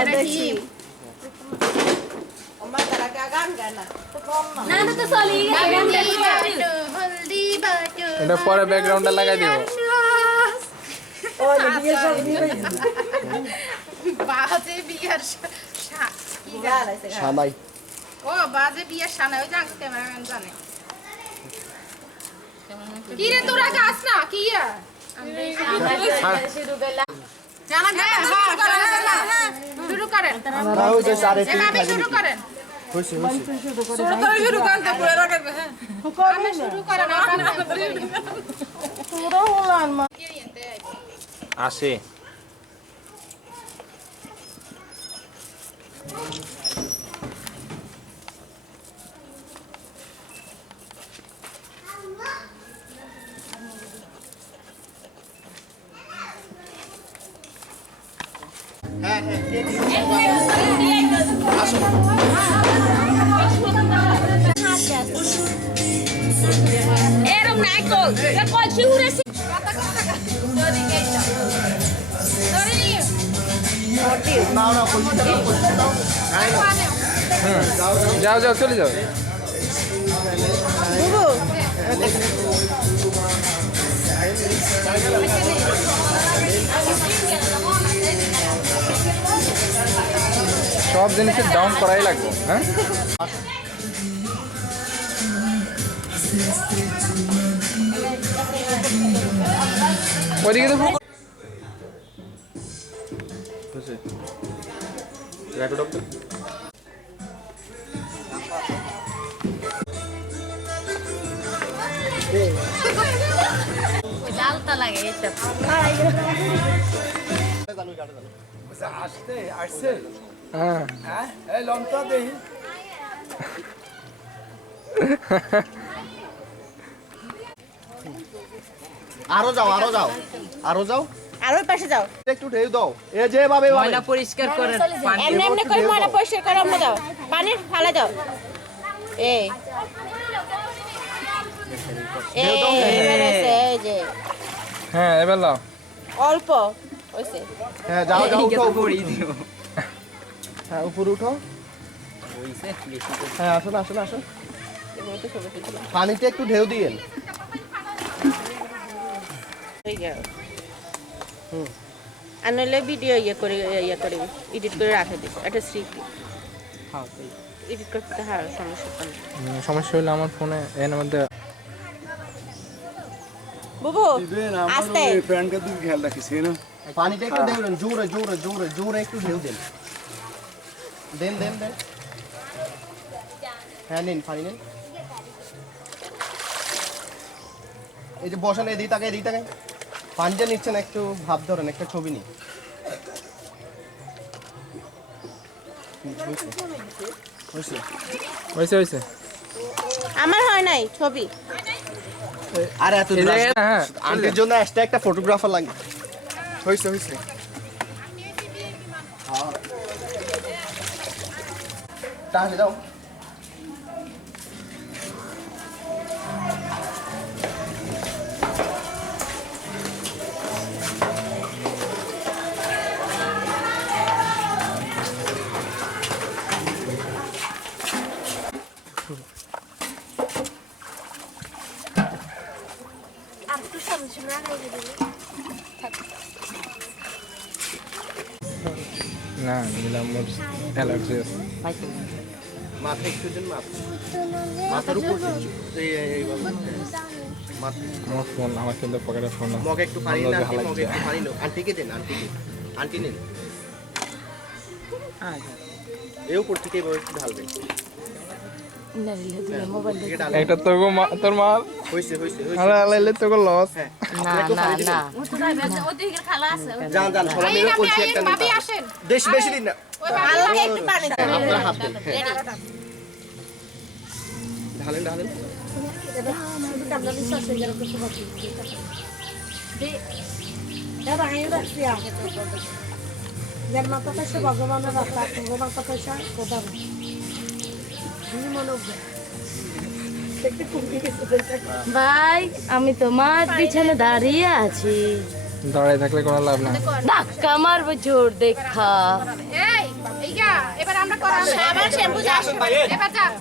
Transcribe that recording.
Bismillahirrahmanirrahim. Omma tara gagan gana. To kom na. না না তো চলি Haldi batu. এটা পরে ব্যাকগ্রাউন্ডে লাগাই দিব Oh, biye sabni hoyi. বাজে বিয়ার কি জানে সানাই ও বাজে বিয়ার সানা ওই জান ক্যামেরাম্যান জানে কি রে তোরা গাছ না কি শুরু করলাম জানা শুরু করেন না ওই যে চারে এভাবে শুরু করেন হইছে শুরু করেন তো পুরো রাখবে হ্যাঁ আমি শুরু করেন Puro ulan ma. আসে এরম নাই তো কল শিউরে না না কইছি দাও যাও যাও চলে যাও সব জিনিসের ডাউন করাই লাগবে হ্যাঁ ওইদিকে তো র্যাপিড অফ লালটা লাগে এটা আসতে আসছে হ্যাঁ হ্যাঁ এই লঙ্কা দেই আরো যাও আরো যাও আর ওই পাশে যাও। একটু ঢেউ দাও এ যেভাবে ময়লা পরিষ্কার করেন পানি এমনি এমনি করে ময়লা পরিষ্কার করে আমরা দাও। পানি ফালা দাও। এই এই যে হ্যাঁ এবার লাও অল্প হইছে। হ্যাঁ যাও যাও এইটা উঠো তো করেই দিও হ্যাঁ উপরে উঠো হইছে বেশি তো হ্যাঁ আসুন পানিতে একটু ঢেউ দিয়েন হয়ে গেল। আর নইলে ভিডিও ইয়ে করে এডিট করে রাখে দিব। এটা স্মৃতি খাও তাই এডিট করতে হয় সমস্যা নেই। সমস্যা হলে আমার ফোনে এর মধ্যে বুবু আস্তে পানিতে একটু ঢেউ দেন জোরে একটু ঢেউ দেন দেন হ্যাঁ নিন পানি নিন এই যে বসেন এদিকে তাকাই পানিটা নিচ্ছেন একটু ভাব ধরেন একটা ছবি নিন হয়েছে আমার হয় নাই ছবি। আর এত এই জায়গায় হ্যাঁ আন্টির জন্য এক্সট্রা একটা ফটোগ্রাফার লাগে হয়েছে তাহলে দাও না নিলাম মোর অ্যালার্জি আছে মাথা একটু দেন মাথার উপর আমার ফোন আমার কিন্তু পকেটে ফোন আছে মগে একটু পানি না আমরা যে মগে একটু পানি নাও আন্টিকে দেন আন্টি নেন এই উপর থেকে এভাবে একটু ঢালবেন এটা তো তোর মা হয়েছে আরে আলাইলে তো লস হ্যাঁ না ওদিকে খালা আছে যান সবাই মিলে করছি একটা ভাবি আসেন বেশি দিন না হালকা একটু পানি দাও। আপনার হাত দেন ঢালেন ভাই আমি তোমার পিছনে দাঁড়িয়ে আছি দাঁড়ায় থাকলে কোনো লাভ না ধাক্কা মারবো জোর দেখা এই সাবান শ্যাম্পু যা এবার যা